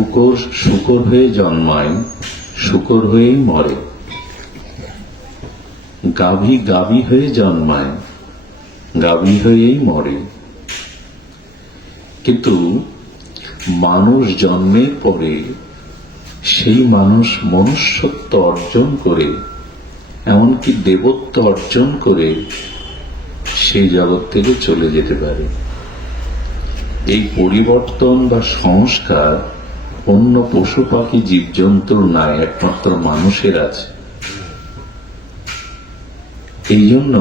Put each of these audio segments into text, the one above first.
শূকর শূকর হয়ে জন্মায়, শূকর হয়েই মরে। গাভী গাভী হয়ে জন্মায়, গাভী হয়েই মরে। কিন্তু মানুষ জন্মের পরে সেই মানুষ মনুষ্যত্ব অর্জন করে, এমনকি দেবত্ব অর্জন করে সেই জগৎ থেকে চলে যেতে পারে। এই পরিবর্তন বা সংস্কার অন্য পশু পাখি জীবজন্তুর নাই, একমাত্র মানুষের আছে। এই জন্য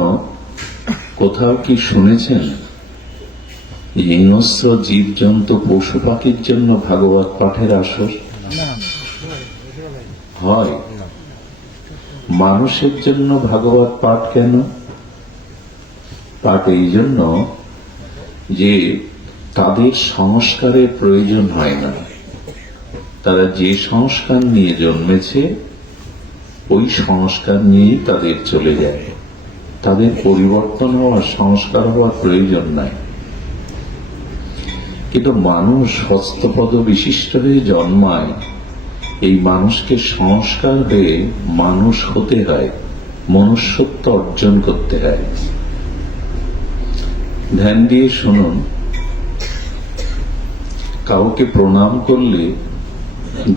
কোথাও কি শুনেছেন হিংস্র জীবজন্তু পশু পাখির জন্য ভাগবত পাঠের আসর হয়? মানুষের জন্য ভাগবত পাঠ কেন? পাঠ এই জন্য যে তাদের সংস্কারের প্রয়োজন হয় না। তারা যে সংস্কার নিয়ে জন্মেছে ওই সংস্কার নিয়েই তাদের চলে যায়। তাদের পরিবর্তন হওয়ার, সংস্কার হওয়ার প্রয়োজন নাই। কিন্তু মানুষ হস্তপদ বিশিষ্ট হয়ে জন্মায়, এই মানুষকে সংস্কার হয়ে মানুষ হতে হয়, মনুষ্যত্ব অর্জন করতে হয়। ধ্যান দিয়ে শুনুন, কাউকে প্রণাম করলে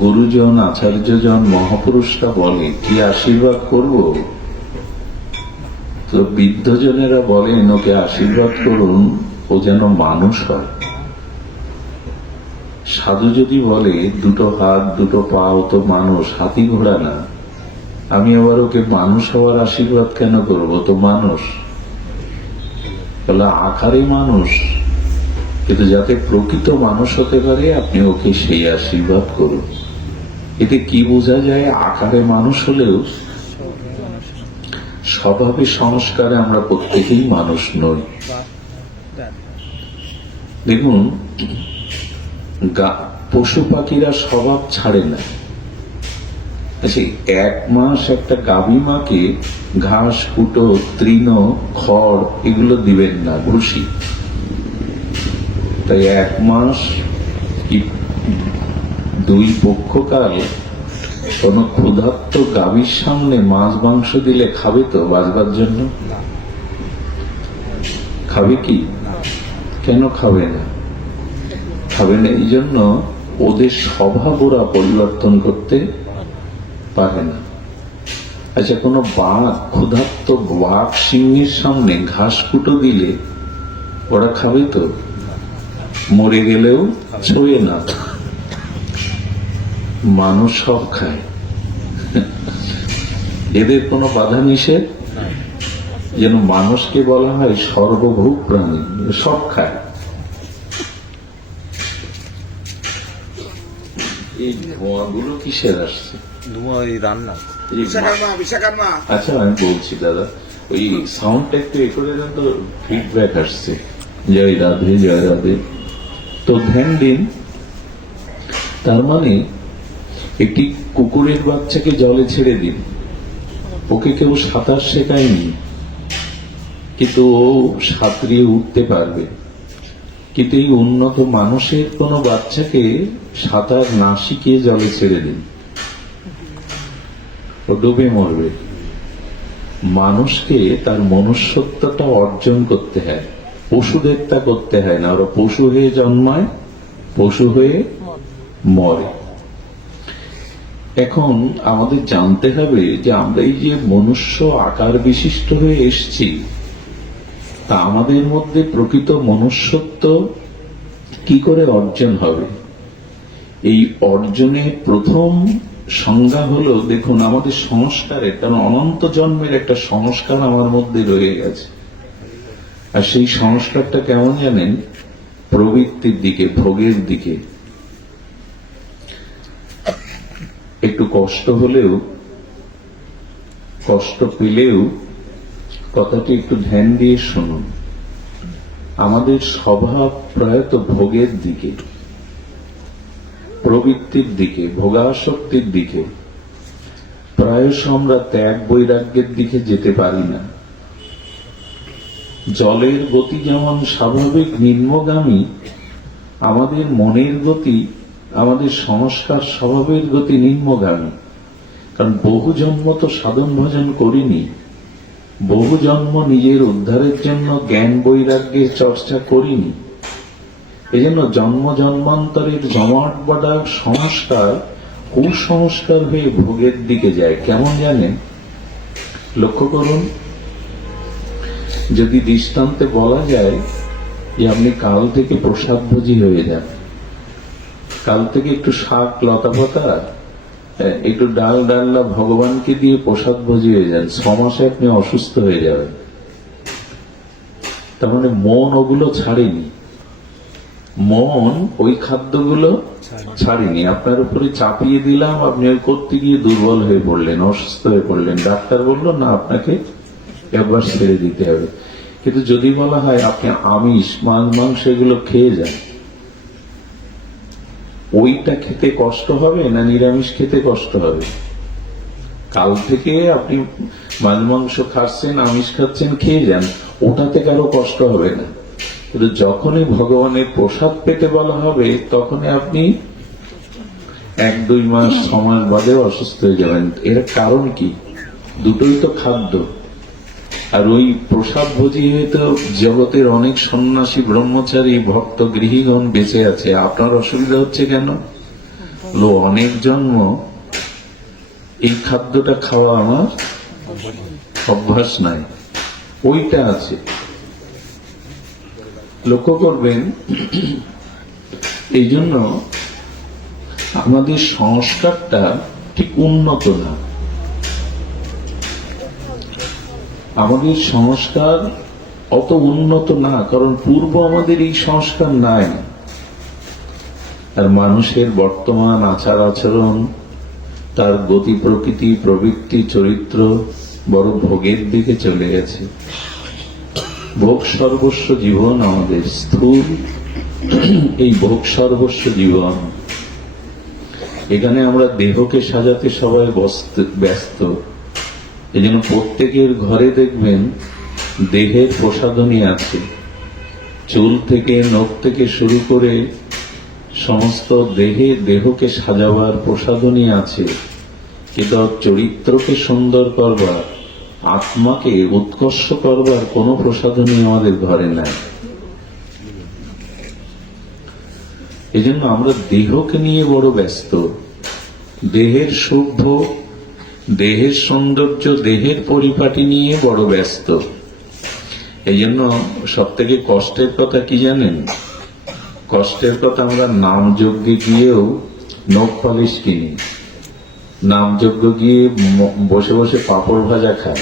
গুরুজন, আচার্যজন, মহাপুরুষরা বলে কি আশীর্বাদ করব? তো বৃদ্ধজনেরা বলেন ওকে আশীর্বাদ করুন, ও যেন মানুষ হয়। সাধু যদি বলে দুটো হাত দুটো পা, ও তো মানুষ, হাতি ঘোড়া না, আমি আবার ওকে মানুষ হওয়ার আশীর্বাদ কেন করবো? তো মানুষ বলে আকারে মানুষ, কিন্তু যাতে প্রকৃত মানুষ হতে পারে আপনি ওকে সেই আশীর্বাদ করুন। এতে কি বোঝা যায়? আকারে মানুষ হলেও স্বভাবে সংস্কারে আমরা প্রত্যেকেই মানুষ নই। দেখুন, পশু পাখিরা স্বভাব ছাড়ে না। আচ্ছা, 1 মাস একটা গাভী মাকে ঘাস, কুটো, তৃণ, খড় এগুলো দিবেন না, ভুসি। তাই 1 মাস কি 2 পক্ষকাল কোন ক্ষুধার্ত গাভীর সামনে মাছ মাংস দিলে খাবে তো বাঁচবার জন্য? খাবে কি? কেন খাবে না? খাবে না এই জন্য ওদের স্বভাব ওরা পরিবর্তন করতে পারে না। আচ্ছা, কোন বাঘ, ক্ষুধার্ত বাঘ সিংহের সামনে ঘাস কুটো দিলে ওরা খাবে তো? মরে গেলেও ছোঁয়ে না। মানুষ সব খায়, এদের কোনো বাধা নিষেধ। যেন মানুষকে বলা হয় সর্বভূক প্রাণী, সব খায়। এই ধোঁয়াগুলো কিসের আসছে? রান্না। আচ্ছা, আমি বলছি দাদা, ওই সাউন্ডটা একটু এ করে দেন তো, ফিডব্যাক আসছে। জয় রাধে, জয় রাধে। তো ধ্যান দিন। তার মানে একটি কুকুরের বাচ্চাকে জলে ছেড়ে দিন, ওকে কেউ সাঁতার শেখায়নি, কিন্তু ও সাঁতরিয়ে উঠতে পারবে। কিন্তু এই উন্নত মানুষের কোন বাচ্চাকে সাঁতার না শিখিয়ে জলে ছেড়ে দিন, ও ডুবে মরবে। মানুষকে তার মনুষ্যত্বটা অর্জন করতে হয়, পশুদের তা করতে হয় না। ওরা পশু হয়ে জন্মায়, পশু হয়ে মরে। এখন আমাদের জানতে হবে যে আমরা এই যে মনুষ্য আকার বিশিষ্ট হয়ে এসছি, তা আমাদের মধ্যে প্রকৃত মনুষ্যত্ব কি করে অর্জন হবে? এই অর্জনের প্রথম সংজ্ঞা হলো, দেখুন আমাদের সংস্কারের, কারণ অনন্ত জন্মের একটা সংস্কার আমার মধ্যে রয়ে গেছে। আর সেই সংস্কারটা কেমন জানেন? প্রবৃত্তির দিকে, ভোগের দিকে। একটু কষ্ট হলেও, কষ্ট পেলেও কথাটি একটু ধ্যান দিয়ে শুনুন। আমাদের স্বভাব প্রায়ত ভোগের দিকে, প্রবৃত্তির দিকে, ভোগাসক্তির দিকে। প্রায়শ আমরা ত্যাগ বৈরাগ্যের দিকে যেতে পারি না। জলের গতি যেমন স্বাভাবিক নিম্নগামী, আমাদের মনের গতি আমাদের সংস্কার স্বভাবের গতি নিম্নগামী। কারণ বহু জন্ম তো সাধন ভজন করিনি, বহু জন্ম নিজের উদ্ধারের জন্য জ্ঞান বৈরাগ্যের চর্চা করিনি। এই জন্য জন্ম জন্মান্তরের জমাট বাঁধা সংস্কার কুসংস্কার হয়ে ভোগের দিকে যায়। কেমন জানেন? লক্ষ্য করুন, যদি দৃষ্টান্তে বলা যায় যে আপনি কাল থেকে প্রসাদভোজী হয়ে যান, কাল থেকে একটু শাক লতা পাতা একটু ডাল ডাল্লা ভগবানকে দিয়ে প্রসাদভোজী হয়ে যান, 6 মাসে আপনি অসুস্থ হয়ে যাবেন। তার মানে মন ওগুলো ছাড়েনি, মন ওই খাদ্যগুলো ছাড়েনি। আপনার উপরে চাপিয়ে দিলাম, আপনি ওই করতে গিয়ে দুর্বল হয়ে পড়লেন, অসুস্থ হয়ে পড়লেন। ডাক্তার বলল না, আপনাকে একবার ছেড়ে দিতে হবে। কিন্তু যদি বলা হয় আপনি আমিষ মাছ মাংস এগুলো খেয়ে যান, ওইটা খেতে কষ্ট হবে না নিরামিষ খেতে কষ্ট হবে? কাল থেকে আপনি মাছ মাংস খাচ্ছেন, আমিষ খাচ্ছেন, খেয়ে যান, ওটাতে কারো কষ্ট হবে না। কিন্তু যখনই ভগবানের প্রসাদ পেতে বলা হবে, তখনই আপনি 1-2 মাস 6 মাস বাদে অসুস্থ হয়ে যাবেন। এর কারণ কি? দুটোই তো খাদ্য। আর ওই প্রসাদ ভোজি হয়ে তো জগতের অনেক সন্ন্যাসী ব্রহ্মচারী ভক্ত গৃহীগণ বেঁচে আছে। আপনার অসুবিধা হচ্ছে কেন? অনেক জন্ম এই খাদ্যটা খাওয়া আমার অভ্যাস নাই, ওইটা আছে। লক্ষ্য করবেন, এই জন্য আমাদের সংস্কারটা ঠিক উন্নত না। আমাদের সংস্কার অত উন্নত না, কারণ পূর্ব আমাদের এই সংস্কার নাই। আর মানুষের বর্তমান আচার আচরণ, তার গতি প্রকৃতি প্রবৃত্তি চরিত্র বড় ভোগের দিকে চলে গেছে। ভোগ সর্বস্ব জীবন আমাদের, স্থূল এই ভোগ সর্বস্ব জীবন। এখানে আমরা দেহকে সাজাতে সবাই ব্যস্ত। এই জন্য প্রত্যেকের ঘরে দেখবেন দেহের প্রসাধনী আছে, চুল থেকে নখ থেকে শুরু করে সমস্ত দেহকে সাজাবার প্রসাধনী আছে। কিন্তু চরিত্রকে সুন্দর করবার, আত্মাকে উৎকর্ষ করবার কোন প্রসাধনী আমাদের ঘরে নাই। এই জন্য আমরা দেহকে নিয়ে বড় ব্যস্ত, দেহের শুভ, দেহের সৌন্দর্য, দেহের পরিপাটি নিয়ে বড় ব্যস্ত। এই জন্য সব থেকে কষ্টের কথা কি জানেন? কষ্টের কথা, আমরা নাম যজ্ঞে গিয়েও নখ পালিশ কিনি, নাম যজ্ঞ গিয়ে বসে বসে পাঁপড় ভাজা খাই।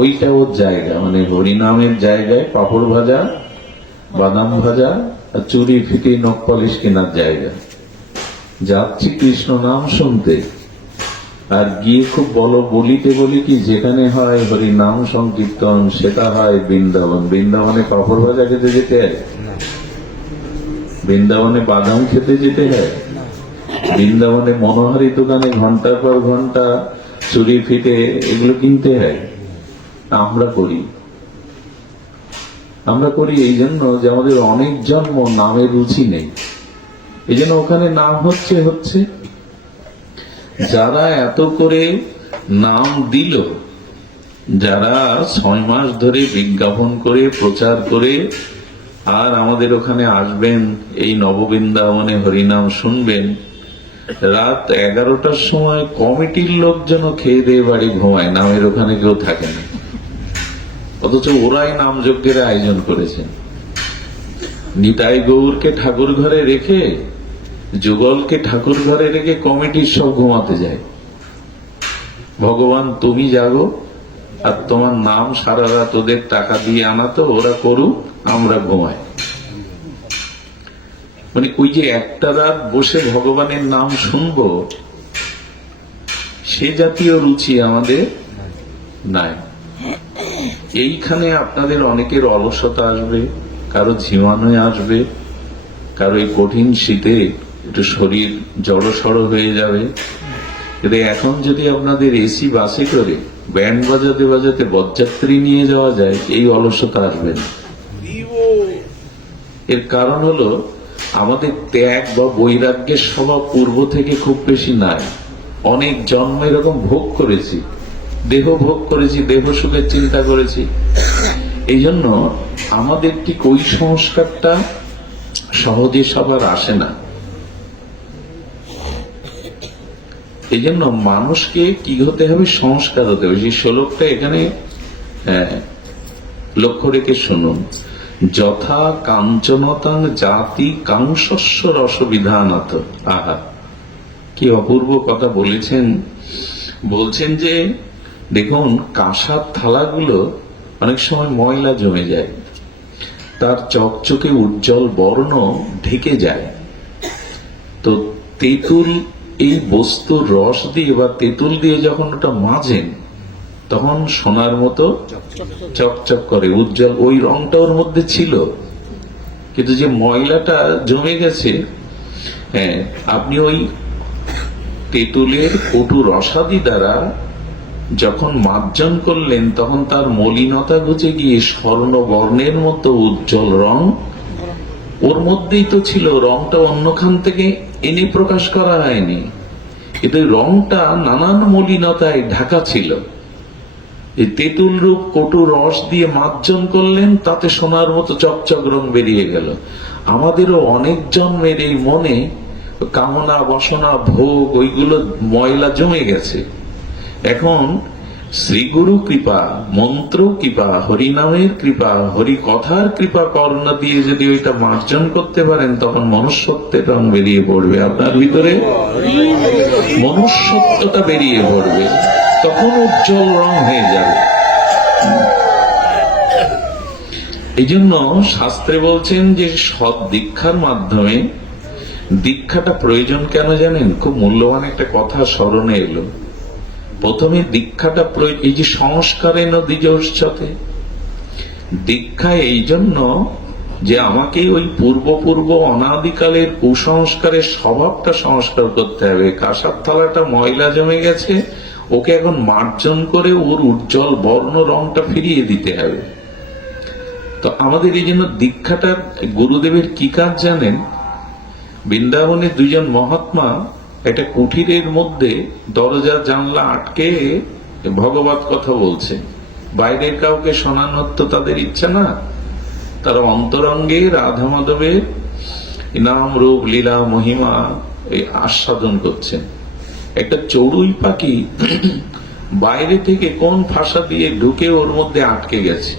ওইটা ওর জায়গা, মানে হরিনামের জায়গায় পাঁপড় ভাজা, বাদাম ভাজা আর চুরি ফিকে নখ পালিশ কেনার জায়গা। যাচ্ছি কৃষ্ণ নাম শুনতে, আর গিয়ে খুব বলিতে বলি কি, যেখানে হয় হরি নাম সংকীর্তন সেটা হয় বৃন্দাবন। বৃন্দাবনে পাঁপড় ভাজা খেতে যেতে হয়? বৃন্দাবনে বাদাম খেতে যেতে হয়? বৃন্দাবনে মনোহারি দোকানে ঘন্টার পর ঘন্টা চুরি ফিতে এগুলো কিনতে হয়? আমরা করি এই জন্য যে আমাদের অনেক জন্ম নামের রুচি নেই। এই জন্য ওখানে নাম হচ্ছে যারা এত করে নাম দিল, যারা 6 মাস ধরে বিজ্ঞাপন করে প্রচার করে আর আমাদের ওখানে আসবেন, এই নববৃন্দাবনে হরিনাম শুনবেন, রাত 11টার সময় কমিটির লোকজন খেয়ে দিয়ে বাড়ি ঘুমায়, নামের ওখানে কেউ থাকে না। অথচ ওরাই নাম যজ্ঞের আয়োজন করেছেন। নিতাই গৌরকে ঠাকুর ঘরে রেখে, যুগলকে ঠাকুর ঘরে রেখে কমিটির সব ঘুমাতে যায়। ভগবান তুমি জাগো, আর তোমার নাম সারা রাত ওদের টাকা দিয়ে আনাতো, ওরা করুক, আমরা ঘুমাই। মানে ওই যে একটা রাত বসে ভগবানের নাম শুনবো, সে জাতীয় রুচি আমাদের নাই। এইখানে আপনাদের অনেকের অলসতা আসবে, কারো ঝিমানো আসবে, কারো এই কঠিন শীতে একটু শরীর জড়সড় হয়ে যাবে। কিন্তু এখন যদি আপনাদের এসি বাসে করে ব্যান্ড বাজাতে বাজাতে বরযাত্রী নিয়ে যাওয়া যায়, এই অলসতা আসবে না। এর কারণ হলো আমাদের ত্যাগ বা বৈরাগ্যের স্বভাব পূর্ব থেকে খুব বেশি নাই। অনেক জন্ম এরকম ভোগ করেছি, দেহ ভোগ করেছি, দেহ সুখের চিন্তা করেছি। এই জন্য আমাদের ঠিক ওই সংস্কারটা সহজে সবার আসে না। এই জন্য মানুষকে কি হতে হবে, সংস্কার হতে হবে। সেই শ্লোকটা এখানে লক্ষ্য রেখে শুনুন। যথা কাঞ্চনতাং জাতি কাংশস্য রসবিধানত। আহা, কি অপূর্ব কথা বলেছেন। বলছেন যে দেখুন, কাঁসার থালাগুলো অনেক সময় ময়লা জমে যায়, তার চকচকে উজ্জ্বল বর্ণ ঢেকে যায়। তো তেঁতুল এই বস্তুর রস দিয়ে বা তেঁতুল দিয়ে যখন ওটা মাজেন, তখন সোনার মতো চকচক করে, উজ্জ্বল। ওই রংটা ওর মধ্যে ছিল, কিন্তু যে ময়লাটা জমে গেছে, আপনি ওই তেঁতুলের কটু রসাদি দ্বারা যখন মার্জন করলেন, তখন তার মলিনতা ঘুচে গিয়ে স্বর্ণ বর্ণের মতো উজ্জ্বল রং ওর মধ্যেই তো ছিল। রংটা অন্যখান থেকে এনে প্রকাশ করা হয়নি, কিন্তু রংটা নানান মলিনতায় ঢাকা ছিল। এই তেঁতুল রূপ কটু রস দিয়ে মার্জন করলেন, তাতে সোনার মতো চকচক রং বেরিয়ে গেল। আমাদেরও অনেক জন্মের এই মনে কামনা বাসনা ভোগ ওইগুলো ময়লা জমে গেছে। এখন শ্রীগুরু কৃপা, মন্ত্র কৃপা, হরিনামের কৃপা, হরি কথার কৃপা করুণা দিয়ে যদি ওইটা মার্জন করতে পারেন, তখন মনুষ্যত্বের রং বেরিয়ে পড়বে। আপনার ভিতরে মনুষ্যত্বটা বেরিয়ে পড়বে, তখন উজ্জ্বল রং হয়ে যাবে। এই জন্য শাস্ত্রে বলছেন যে সৎ দীক্ষার মাধ্যমে, দীক্ষাটা প্রয়োজন কেন জানেন? খুব মূল্যবান একটা কথা স্মরণে এলো। প্রথমে দীক্ষাটা এই যে সংস্কারে নদীজ উচ্চতে, দীক্ষা এই জন্য যে আমাকে ওই পূর্ব অনাদিকালের কুসংস্কারের স্বভাবটা সংস্কার করতে হবে। কাঁসার থালাটা ময়লা জমে গেছে, ওকে এখন মার্জন করে ওর উজ্জ্বল বর্ণ রংটা ফিরিয়ে দিতে হবে। তো আমাদের এই জন্য দীক্ষাটা, গুরুদেবের কি কাজ জানেন? বৃন্দাবনে দুজন মহাত্মা একটা কুঠিরের মধ্যে দরজা জানলা আটকে ভগবত কথা বলছে। বাইরের কাউকে শোনানোর তো তাদের ইচ্ছা না, তারা অন্তরঙ্গে রাধা মাধবের নাম রূপ লীলা মহিমা এই আস্বাদন করছেন। একটা চড়ুই পাখি বাইরে থেকে কোন ফাঁসা দিয়ে ঢুকে ওর মধ্যে আটকে গেছে।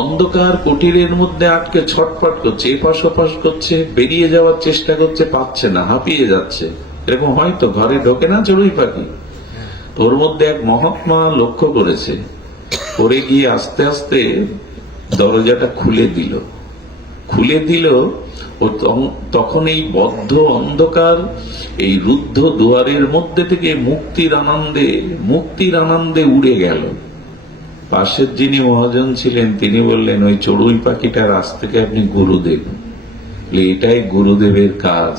অন্ধকার কুটিরের মধ্যে আটকে ছটফট করছে, এপাশ ওপাশ করছে, বেরিয়ে যাওয়ার চেষ্টা করছে, পাচ্ছে না, হাঁপিয়ে যাচ্ছে। এরকম হয়তো ঘরে ঢোকে না চড়ুই পাখি। ওর মধ্যে এক মহাত্মা লক্ষ্য করেছে, করে গিয়ে আস্তে আস্তে দরজাটা খুলে দিল। ও তখন এই বদ্ধ অন্ধকার, এই রুদ্ধ দুয়ারের মধ্যে থেকে মুক্তির আনন্দে উড়ে গেল। পাশের যিনি মহাজন ছিলেন, তিনি বললেন, ওই চড়ুই পাখিটার আজ থেকে আপনি গুরুদেব। এটাই গুরুদেবের কাজ।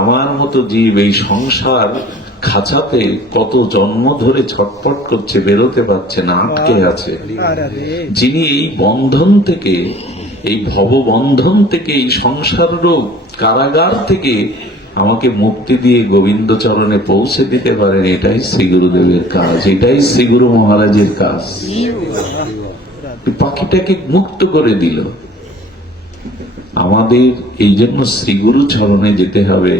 আমার মতো জীব এই সংসার খাঁচাতে কত জন্ম ধরে ছটফট করছে, বেরোতে পারছে না, আটকে আছে। যিনি এই বন্ধন থেকে, এই ভববন্ধন থেকে, এই সংসার রূপ কারাগার থেকে আমাকে মুক্তি দিয়ে গোবিন্দ চরণে পৌঁছে দিতে পারেন, এটাই শ্রী গুরুদেবের কাজ, এটাই শ্রী গুরু মহারাজের কাজ। পাখিটাকে মুক্ত করে দিল। আমাদের এই জন্য শ্রীগুরু চরণে যেতে হবে,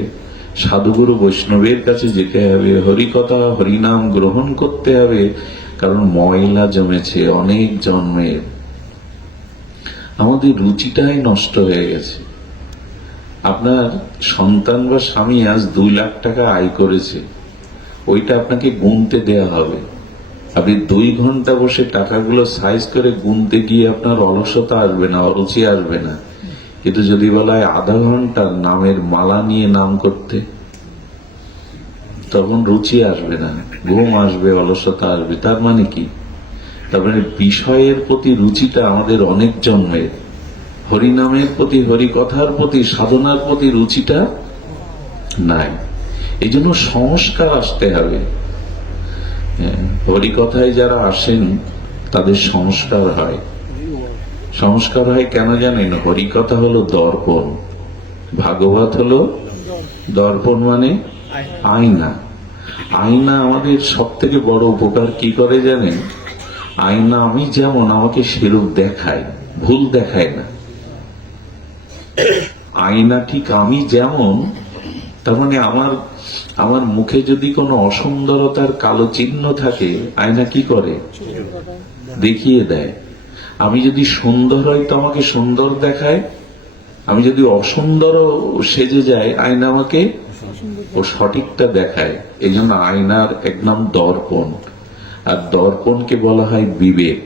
সাধুগুরু বৈষ্ণবের কাছে যেতে হবে, হরিকথা হরিনাম গ্রহণ করতে হবে। কারণ ময়লা জমেছে অনেক জন্মের। আমাদের রুচিটাই নষ্ট হয়ে গেছে। আপনার সন্তান বা স্বামী আজ 2 লাখ টাকা আয় করেছে, ওইটা আপনাকে গুনতে দেয়া হবে। আপনি 2 ঘন্টা বসে টাকাগুলো সাইজ করে গুনতে গিয়ে আপনার অলসতা আসবে না, অরুচি আসবে না। কিন্তু যদি বলা হয় আধা ঘন্টা নামের মালা নিয়ে নাম করতে, তখন রুচি আসবে না, ঘুম আসবে, অলসতা আসবে। তার মানে কি? তারপরে বিষয়ের প্রতি রুচিটা আমাদের অনেক জন্মের, হরিনামের প্রতি, হরিকথার প্রতি, সাধনার প্রতি রুচিটা নাই। এই জন্য সংস্কার আসতে হবে। হরিকথায় যারা আসেন তাদের সংস্কার হয়। সংস্কার হয় কেন জানেন? হরিকথা হলো দর্পণ। ভাগবত হলো দর্পণ, মানে আয়না। আয়না আমাদের সব থেকে বড় উপকার কি করে জানেন? আয়না আমি যেমন, আমাকে সেরূপ দেখায়, ভুল দেখায় না। আয়না ঠিক আমি যেমন, তার মানে আমার মুখে যদি কোনো অসুন্দরতার কালো চিহ্ন থাকে, আয়না কি করে? দেখিয়ে দেয়। আমি যদি সুন্দর হই তো আমাকে সুন্দর দেখায়, আমি যদি অসুন্দর সেজে যাই, আয়না আমাকে ও সঠিকটা দেখায়। এই জন্য আয়নার এক নাম দর্পণ, আর দর্পণকে বলা হয় বিবেক।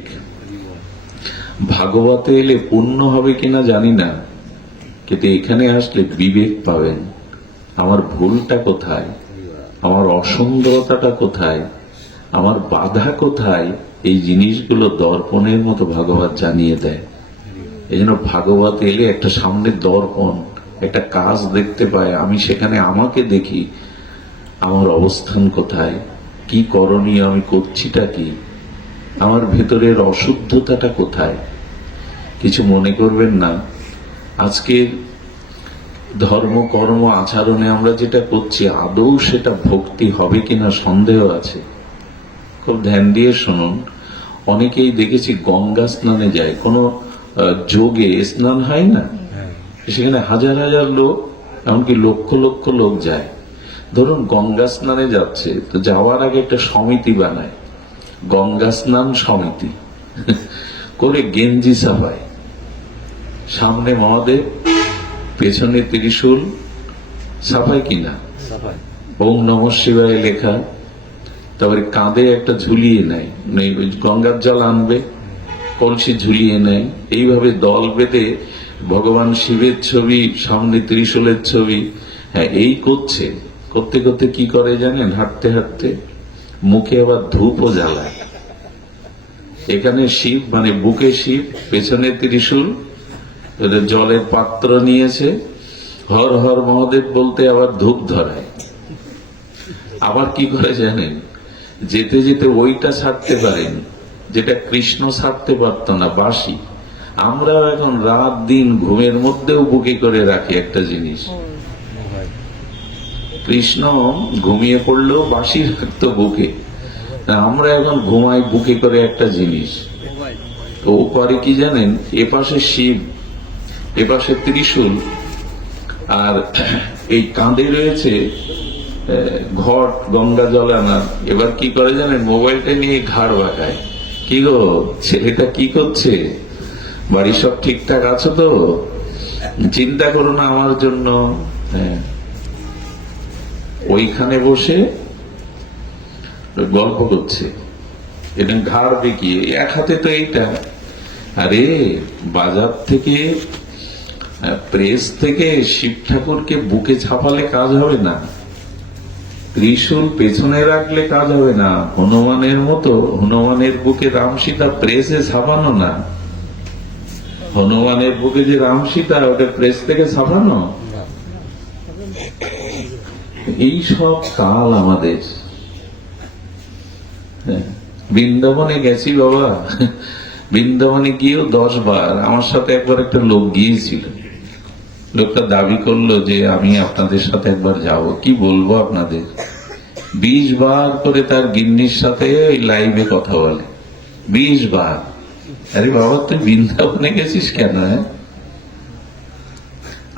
ভাগবতে এলে পূর্ণ হবে কিনা জানি না, কিন্তু এখানে আসলে বিবেক পাবেন। আমার ভুলটা কোথায়, আমার অসুন্দরতাটা কোথায়, আমার বাধা কোথায়, এই জিনিসগুলো দর্পণের মতো ভাগবত জানিয়ে দেয়। এই জন্য ভাগবত এলে একটা সামনে দর্পণ, একটা কাজ দেখতে পায়, আমি সেখানে আমাকে দেখি, আমার অবস্থান কোথায়, কি করণীয়, আমি করছিটা কি, আমার ভেতরের অশুদ্ধতাটা কোথায়। কিছু মনে করবেন না, আজকের ধর্ম কর্ম আচরণে আমরা যেটা করছি, আদৌ সেটা ভক্তি হবে কিনা সন্দেহ আছে। খুব ধ্যান দিয়ে শুনুন। অনেকেই দেখেছি গঙ্গা স্নানে যায়, কোনো যোগে স্নান হয় না, সেখানে হাজার হাজার লোক, এমনকি লক্ষ লক্ষ লোক যায়। ধরুন গঙ্গা স্নানে যাচ্ছে, তো যাওয়ার আগে একটা সমিতি বানায়, গঙ্গা স্নান সমিতি করে গেঞ্জি সাফায়, সামনে মহাদেব, পেছনে ত্রিশূল, সাফাই কিনা ওম নমঃ শিবায় লেখা, তারপরে কাঁধে একটা ঝুলিয়ে নেয়, গঙ্গার জল আনবে, কলসি ঝুলিয়ে নেয়, এইভাবে দল বেঁধে ভগবান শিবের ছবি, সামনে ত্রিশূলের ছবি, হ্যাঁ এই করছে। করতে করতে কি করে জানেন? হাঁটতে হাঁটতে মুখে আবার ধূপও জ্বালায়। এখানে শিব, মানে বুকে শিব, পেছনে ত্রিশূল, জলের পাত্র নিয়েছে, হর হর মহাদেব বলতে আবার ধূপ ধরায়। আবার কি করে জানেন? যেতে যেতে ওইটা ছাড়তে পারেন যেটা কৃষ্ণ ছাড়তে পারত না, বাঁশি। আমরা এখন রাত দিন ঘুমের মধ্যেও বুকে করে রাখি একটা জিনিস। কৃষ্ণ ঘুমিয়ে পড়লেও বাঁশি রাখতো বুকে, আমরা এখন ঘুমাই বুকে করে একটা জিনিস। ও করে কি জানেন? এপাশে শিব, এপাশে ত্রিশূল, আর এই কাঁধে রয়েছে ঘট গঙ্গা জল আনার। এবার কি করে জানেন? মোবাইলটা নিয়ে ঘাড় বাঁকায়। কি গো ছেলেটা কি করছে? বাড়ির সব ঠিকঠাক আছে তো? চিন্তা করো না আমার জন্য। হ্যাঁ, ওইখানে বসে গল্প করছে, এটা ঘাড় দেখিয়ে, এক হাতে তো এইটা। আরে বাজার থেকে, প্রেস থেকে শিব ঠাকুরকে বুকে ছাপালে কাজ হবে না, ত্রিশূল পেছনে রাখলে কাজ হবে না। হনুমানের মতো, হনুমানের বুকে রাম সীতা প্রেসে ছাপানো না। হনুমানের বুকে যে রাম সীতা, ওটা প্রেস থেকে ছাপানো। এই সব কাল আমাদের। বৃন্দাবনে গেছি বাবা, বৃন্দাবনে গিয়েও 10 বার। আমার সাথে একবার একটা লোক গিয়েছিল, লোকটা দাবি করলো যে আমি আপনাদের সাথে একবার যাব। কি বলবো আপনাদের, 20 বার করে তার গিন্নির সাথে ওই লাইভে কথা বলে, 20 বার। আরে বাবা তুই বৃন্দাবনে গেছিস কেন?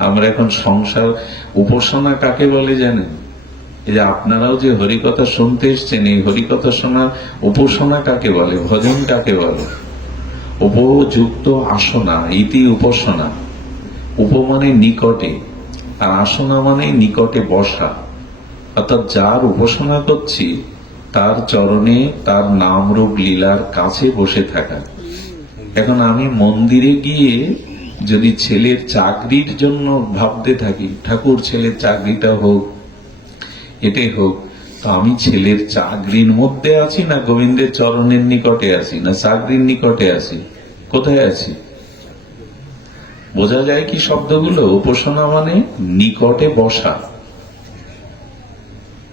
আমরা এখন সংসার, উপাসনা কাকে বলে জানেন? এই যে আপনারাও যে হরিকথা শুনতে এসছেন, এই হরিকথা শোনার উপাসনা কাকে বলে, ভজন কাকে বলে? উপযুক্ত আসনা, ইতি উপাসনা। উপ মানে নিকটে, আর আসনা মানে নিকটে বসা। অর্থাৎ যার উপাসনা করছি তার চরণে, তার নাম রূপ লীলার কাছে বসে থাকা। এখন আমি মন্দিরে গিয়ে যদি ছেলের চাকরির জন্য ভাবতে থাকি, ঠাকুর ছেলের চাকরিটা হোক, এটাই হোক, তো আমি ছেলের চাকরির মধ্যে আছি না গোবিন্দের চরণের নিকটে আছি, না চাকরির নিকটে আছি? কোথায় আছি? বোঝা যায় কি শব্দগুলো? উপাসনা মানে নিকটে বসা।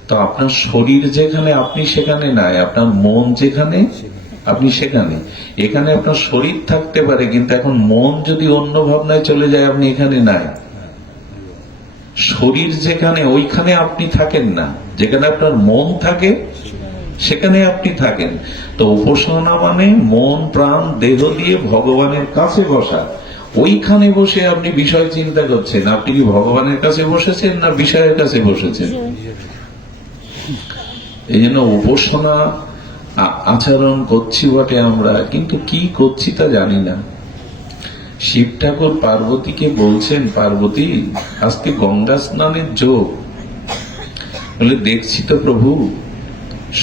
তো আপনার শরীর যেখানে, আপনি সেখানে নাই। আপনার মন যেখানে, আপনি সেখানে। এখানে আপনার শরীর থাকতে পারে, কিন্তু এখন মন যদি অন্য ভাবনায় চলে যায়, আপনি এখানে নাই। শরীর যেখানে, ওইখানে আপনি থাকেন না, যেখানে আপনার মন থাকে সেখানে আপনি থাকেন। তো উপাসনা মানে মন প্রাণ দেহ দিয়ে ভগবানের কাছে বসা। ওইখানে বসে আপনি বিষয় চিন্তা করছেন, আপনি কি ভগবানের কাছে বসেছেন না বিষয়ের কাছে বসেছেন? এই জন্য উপাসনা আচরণ করছি বটে আমরা, কিন্তু কি করছি তা জানি না। শিব ঠাকুর পার্বতীকে বলছেন, পার্বতী আজকে গঙ্গা স্নানের যোগ। বলে দেখছি তো প্রভু,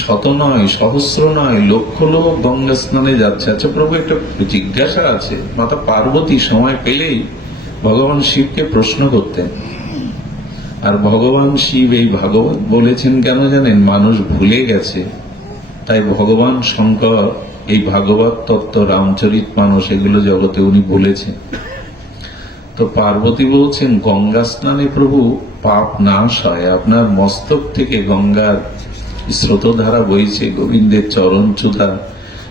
শত নয়, সহস্র নয়, লক্ষ লোক গঙ্গা স্নানে যাচ্ছে। আচ্ছা প্রভু, একটা জিজ্ঞাসা আছে। মাতা পার্বতী সময় পেলেই ভগবান শিবকে প্রশ্ন করতেন। আর ভগবান শিব এই ভাগবত বলেছেন কেন জানেন? মানুষ ভুলে গেছে, তাই ভগবান শঙ্কর এই ভাগবত তত্ত্ব, রামচরিত মানস, এগুলো জগতে উনি বলেছেন। তো পার্বতী বলছেন, গঙ্গা স্নানে প্রভু পাপ নাশ হয়, আপনার মস্তক থেকে গঙ্গার স্রোতধারা বইছে, গোবিন্দের চরণ চূড়া।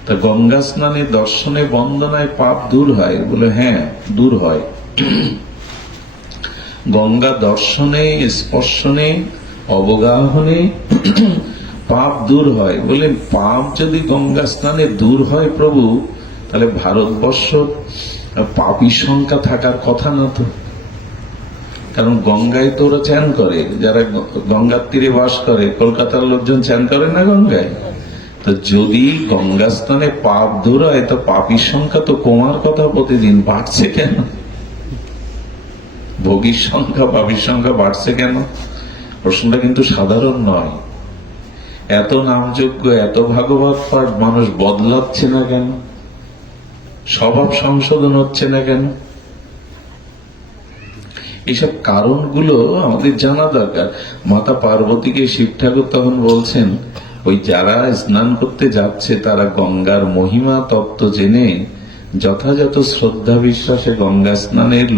তা গঙ্গা স্নানে দর্শনে বন্দনায় পাপ দূর হয়? বলে হ্যাঁ, দূর হয়। গঙ্গা দর্শনে, স্পর্শনে, অবগাহনে পাপ দূর হয়। বলে পাপ যদি গঙ্গা স্নানে দূর হয় প্রভু, তাহলে ভারতবর্ষ পাপীর সংখ্যা থাকার কথা না তো। কারণ গঙ্গায় তো ওরা চান করে, যারা গঙ্গার তীরে বাস করে। কলকাতার লোকজন চান করে না গঙ্গায়? তো যদি গঙ্গা স্নানে পাপ দূর হয়, তো পাপীর সংখ্যা তো কমার কথা, প্রতিদিন বাড়ছে কেন? ভোগীর সংখ্যা, পাপীর সংখ্যা বাড়ছে কেন? প্রশ্নটা কিন্তু সাধারণ নয়। এত নামযজ্ঞ, এত ভাগবত পাঠ, মানুষ বদলাচ্ছে না কেন? স্বভাব সংশোধন হচ্ছে না কেন? এইসব কারণগুলো আমাদের জানা দরকার। মাতা পার্বতীকে শিব ঠাকুর তখন বলছেন, ওই যারা স্নান করতে যাচ্ছে তারা গঙ্গার মহিমা তত্ত্ব জেনে যথাযথ শ্রদ্ধা বিশ্বাসে গঙ্গা স্নানের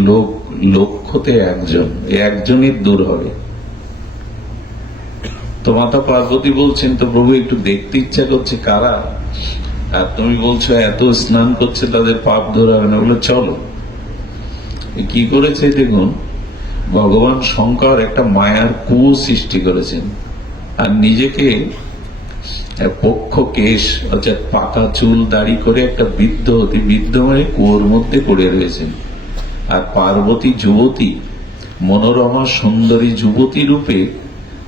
লক্ষ্যতে একজনই দূর হবে। তো মাতা পার্বতী বলছেন, তো প্রভু একটু দেখতে ইচ্ছা করছে কারা, আর তুমি বলছো এত স্নান করছে তাদের পাপ দূর হবে না। বলে চলো। কি করেছে দেখুন, ভগবান শঙ্কর একটা মায়ার কুয়ো সৃষ্টি করেছেন, আর নিজেকে পক্ষ কেশ অর্থাৎ পাকা চুল দাড়ি করে একটা বৃদ্ধ, অতি বৃদ্ধ হয়ে কুয়োর মধ্যে পড়ে রয়েছেন। আর পার্বতী যুবতী, মনোরমা সুন্দরী যুবতী রূপে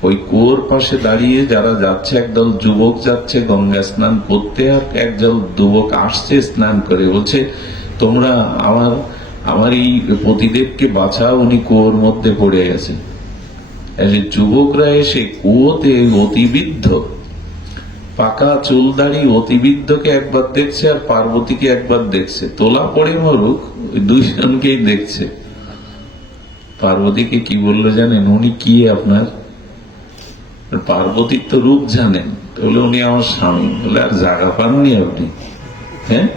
ওই কুয়োর পাশে দাঁড়িয়ে, যারা যাচ্ছে একদল যুবক যাচ্ছে গঙ্গা স্নান করতে, আর একদল যুবক আসছে স্নান করে। বলছে, তোমরা আমার এই পতিদেবকে বাঁচাও, উনি কুয়োর মধ্যে পড়ে গেছে। যুবকরা এসে কুয়োতে অতিবৃদ্ধ, পাকা চুলদাড়ি অতিবৃদ্ধকে একবার দেখছে, আর পার্বতীকে একবার দেখছে। তোলা পড়ে মরুক, ওই দুইজনকেই দেখছে। পার্বতীকে কি বললো জানেন? উনি কি আপনার? পার্বতীর তো রূপ জানেন। বলে উনি আমার স্বামী। বলে আর জায়গা পাননি আপনি? হ্যাঁ,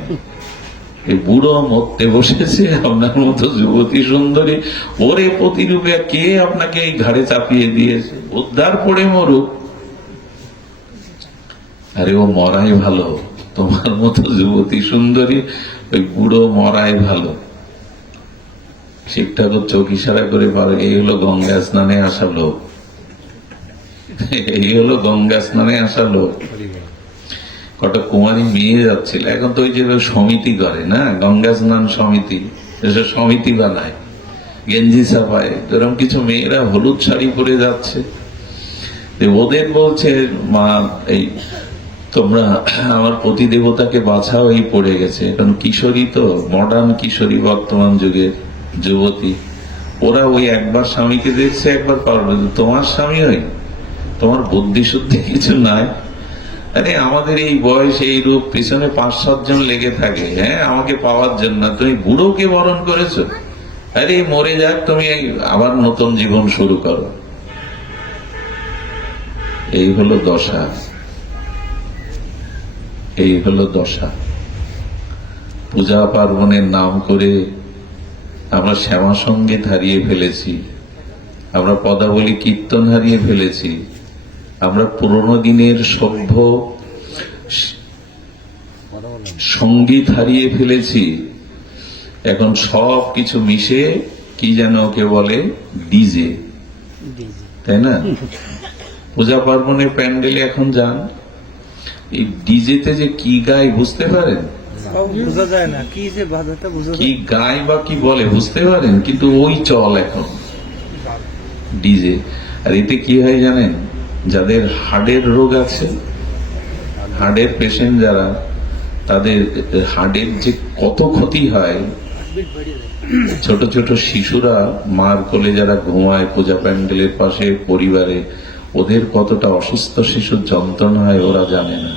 এই বুড়ো মরতে বসেছে, আপনার মতো যুবতী সুন্দরী, ওরে প্রতিরূপে কে আপনাকে এই ঘাড়ে চাপিয়ে দিয়েছে? উদ্ধার পড়ে মরুক। আরে ও মরাই ভালো, তোমার মতো যুবতী সুন্দরী ওই বুড়ো মরাই ভালো। শিব ঠাকুর চোখ ইশারা করে পারে, এই হলো গঙ্গা স্নানে আসা লোক, এই হলো গঙ্গা স্নানে আসা লোক। কটা কুমারী মেয়ে যাচ্ছিল, এখন তো ওই যে সমিতি করে না, গঙ্গা স্নান সমিতি, এসব সমিতি বানায়, গেঞ্জি ছাপায়। এরকম কিছু মেয়েরা হলুদ শাড়ি পরে যাচ্ছে। ওদের বলছে, মা এই তোমরা আমার পতি দেবতাকে বাঁচাও, এই পড়ে গেছে। এখন কিশোরী তো, মডার্ন কিশোরী, বর্তমান যুগের যুবতী, ওরা ওই একবার স্বামীকে দেখছে, একবার পারবে। তোমার স্বামী হয়, তোমার বুদ্ধি শুদ্ধি কিছু নাই? আরে আমাদের এই বয়স, এই রূপ, পিছনে 5-7 জন লেগে থাকে, হ্যাঁ, আমাকে পাওয়ার জন্য। তুমি বুড়োকে বরণ করেছো, আরে মরে যাক, তুমি আবার নতুন জীবন শুরু করো। এই হলো দশা, এই হলো দশা। পূজা পার্বণের নাম করে আমরা শ্যামা সঙ্গীত হারিয়ে ফেলেছি, আমরা পদাবলী কীর্তন হারিয়ে ফেলেছি, আমরা পুরোনো দিনের সভ্য সঙ্গীত হারিয়ে ফেলেছি। এখন সব কিছু মিশে কি যেন ওকে বলে, ডিজে। তাই না? পূজা পার্বণে প্যান্ডেলে এখন যান, এই ডিজেতে যে কি গায় বুঝতে পারেন? বোঝা যায় না কি যে বাজারটা বোঝা কি গায় বা কি বলে বুঝতে পারেন, কিন্তু ওই চল এখন ডিজে। আর এতে কি হয় জানেন? যাদের হার্টের রোগ আছে, হার্টের পেশেন্ট যারা, তাদের হার্টের যে কত ক্ষতি হয়। ছোট ছোট শিশুরা মার কোলে যারা ঘুমায় পূজা প্যান্ডেলের পাশে পরিবারে, ওদের কতটা অসুস্থ শিশুর যন্ত্রণা হয় ওরা জানে না।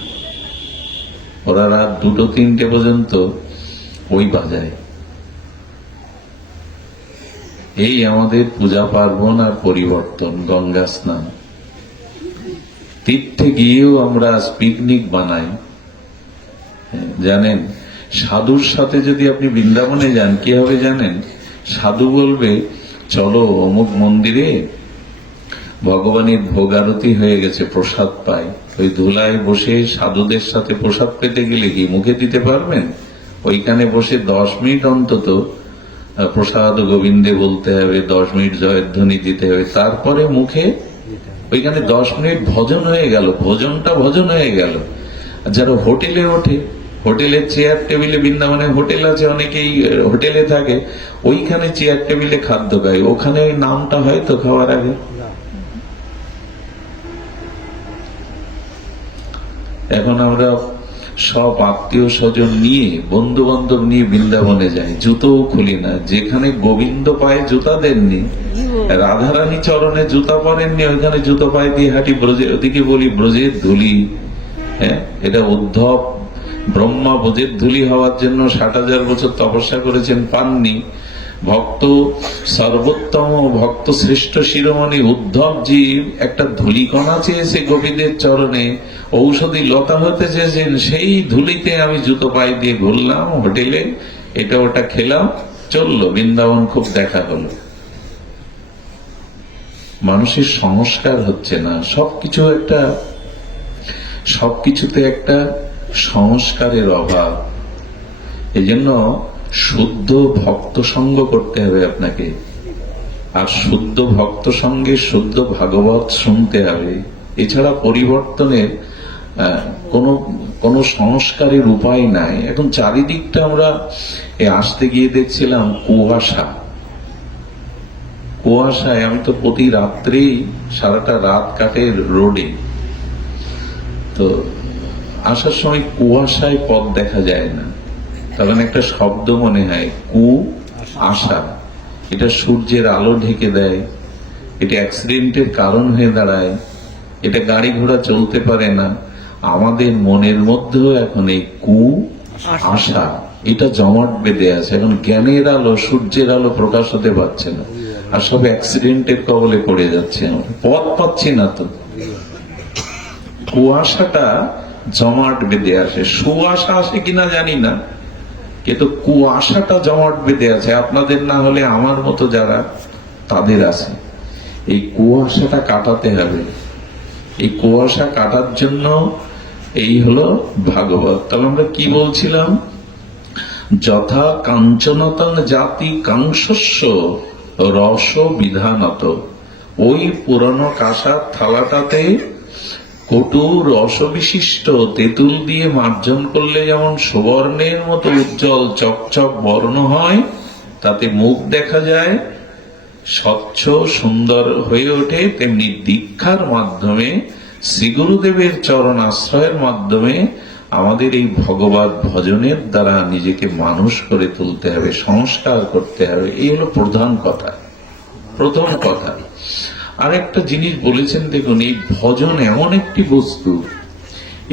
ওরা রাত 2-3টে পর্যন্ত ওই বাজায়। এই আমাদের পূজা পার্বণ আর পরিবর্তন। গঙ্গা স্নান, তীর্থে গিয়েও আমরা পিকনিক বানাই। জানেন, সাধুর সাথে যদি আপনি বৃন্দাবনে যান কি হবে জানেন? সাধু বলবে চলো অমুক মন্দিরে ভগবানের ভোগ আরতি হয়ে গেছে, প্রসাদ পাই। ওই ধুলায় বসে সাধুদের সাথে প্রসাদ পেতে গেলে কি মুখে দিতে পারবেন? ওইখানে বসে 10 মিনিট অন্তত প্রসাদ গোবিন্দে বলতে হবে, 10 মিনিট জয়ের ধ্বনি দিতে হবে, তারপরে মুখে। ওইখানে 10 মিনিট ভজন হয়ে গেল, ভোজনটা ভজন হয়ে গেল। যারা হোটেলে ওঠে, হোটেলের চেয়ার টেবিলে, বৃন্দাবনে হোটেল আছে, অনেকেই হোটেলে থাকে, ওইখানে চেয়ার টেবিলে খাদ্য খায়, ওখানে ওই নামটা হয়তো খাওয়ার আগে। এখন আমরা সব আত্মীয় স্বজন নিয়ে, বন্ধু বান্ধব নিয়ে বৃন্দাবনে যাই, জুতোও খুলি না। যেখানে গোবিন্দ পায়ে জুতা দেননি, রাধারানী চরণে জুতা পরেননি, ওইখানে জুতো পায়ে দিয়ে হাঁটি ব্রজে। ওদিকে বলি ব্রজের ধুলি। হ্যাঁ, এটা উদ্ধব ব্রহ্মা ব্রজের ধুলি হওয়ার জন্য 60,000 বছর তপস্যা করেছেন, পাননি। ভক্ত সর্বোত্তম, ভক্ত শ্রেষ্ঠ শিরোমণি উদ্ধবজি একটা ধুলিকণা চেয়েছে গোপীদের চরণে, ঔষধি লতা হতে চেয়েছেন। সেই ধুলিতে আমি জুতো পায়ে দিয়ে ঘুরলাম হোটেলে, এটা ওটা খেলাম, চললো, বৃন্দাবন খুব দেখা হলো। মানুষের সংস্কার হচ্ছে না। সবকিছুতে একটা সংস্কারের অভাব। এই জন্য শুদ্ধ ভক্ত সঙ্গ করতে হবে আপনাকে, আর শুদ্ধ ভক্ত সঙ্গে শুদ্ধ ভাগবত শুনতে হবে। এছাড়া পরিবর্তনের কোন সংস্কারের উপায় নাই। এখন চারিদিকটা আমরা আসতে গিয়ে দেখছিলাম কুয়াশায়। আমি তো প্রতি রাত্রেই সারাটা রাত কাটে রোডে, তো আসার সময় কুয়াশায় পথ দেখা যায় না। তখন একটা শব্দ মনে হয়, কুয়াশা। এটা সূর্যের আলো ঢেকে দেয়, এটা অ্যাক্সিডেন্টের কারণ হয়ে দাঁড়ায়, এটা গাড়ি ঘোড়া চলতে পারে না। আমাদের মনের মধ্যেও এখন এই কুয়াশা, এটা জমাট বেঁধে আছে। এখন জ্ঞানের আলো, সূর্যের আলো প্রকাশ হতে পারছে না, আর সব অ্যাক্সিডেন্টের কবলে পড়ে যাচ্ছে। আমরা পথ পাচ্ছি না। তো কুয়াশাটা জমাট বেঁধে আসে, সুয়াশা আসে কিনা জানি না, কিন্তু কুয়াশাটা জমাট বেঁধে আছে। আপনাদের না হলে আমার মতো যারা, তাদের আছে। এই কুয়াশাটা কাটাতে হবে। এই কুয়াশা কাটার জন্য এই হলো ভাগবত। তাহলে আমরা কি বলছিলাম? যথা কাঞ্চনতন জাতি কাংশস্য রস বিধানত। ওই পুরনো কাঁসার থালাটাতে কটু রস বিশিষ্ট তেঁতুল দিয়ে মার্জন করলে যেমন সুবর্ণের মতো উজ্জ্বল চকচক বর্ণ হয়, তাতে মুখ দেখা যায়, স্বচ্ছ সুন্দর হয়ে ওঠে, তেমনি দীক্ষার মাধ্যমে, শ্রী গুরুদেবের চরণ আশ্রয়ের মাধ্যমে আমাদের এই ভগবত ভজনের দ্বারা নিজেকে মানুষ করে তুলতে হবে, সংস্কার করতে হবে। এই হলো প্রধান কথা, প্রথম কথা। আর একটা জিনিস বলেছেন, দেখুন, এই ভজন এমন একটি বস্তু,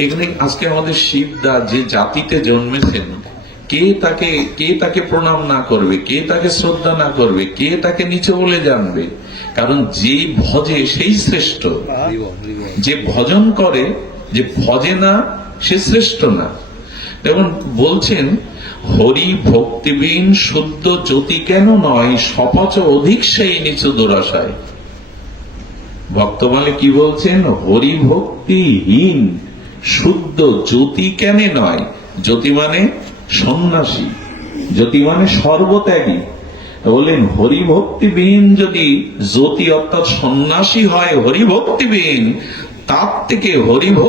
এখানে আজকে আমাদের শিবদা যে জাতিতে জন্মেছেন, কে তাকে প্রণাম না করবে, কে তাকে শ্রদ্ধা না করবে, কে তাকে নিচে বলে জানবে? কারণ যে ভজে সেই শ্রেষ্ঠ। যে ভজন করে, যে ভজে না, সে শ্রেষ্ঠ না। যেমন বলছেন, হরি ভক্তিবিন শুদ্ধ জ্যোতি কেন নয়, সপচ অধিক সেই নিচু দুরাশায়। ভক্তমালে কি বলছেন? হরি ভক্তিহীন শুদ্ধ জ্যোতি কেন নয়। জ্যোতি মানে সন্ন্যাসী, জ্যোতি মানে সর্বত্যাগী। বললেন হরিভক্তিবিহীন যদি জ্যোতি অর্থাৎ সন্ন্যাসী হয় হরিভক্তিবিহীন, তার থেকে হরিভক্তি